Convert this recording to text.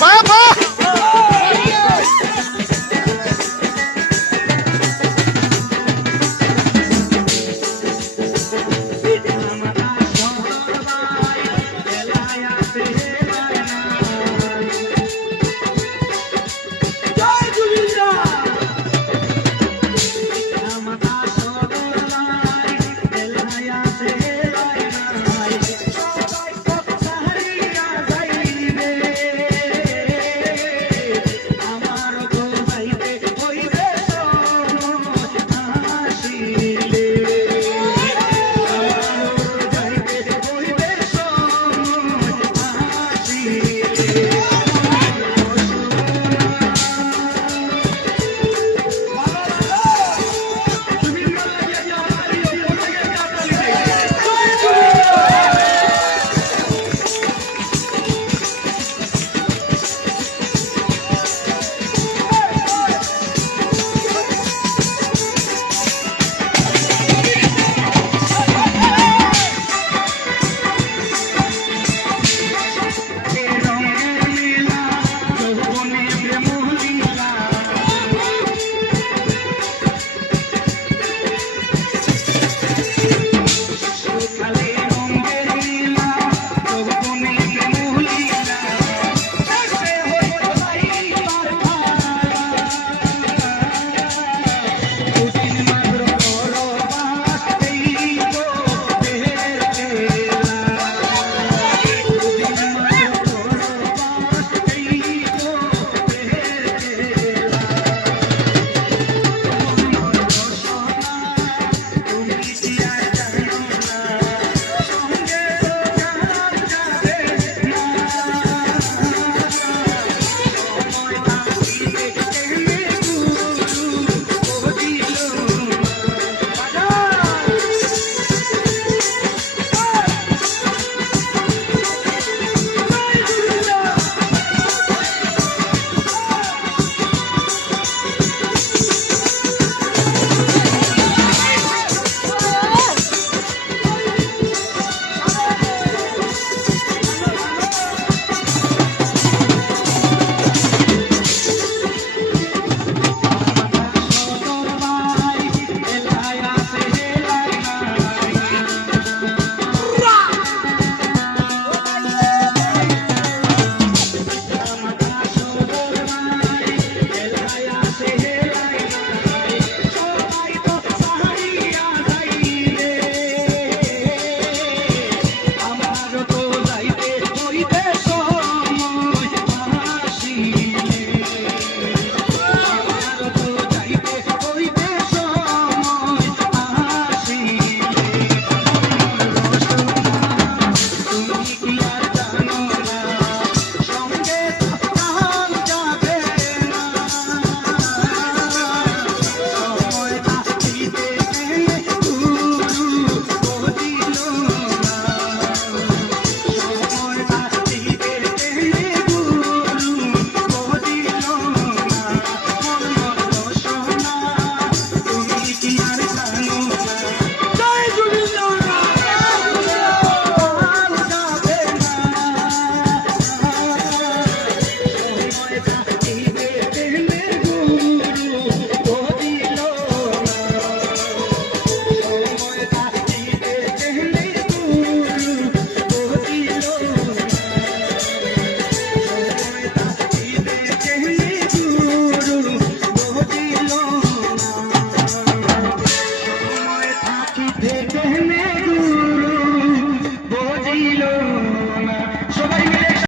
Bye bye.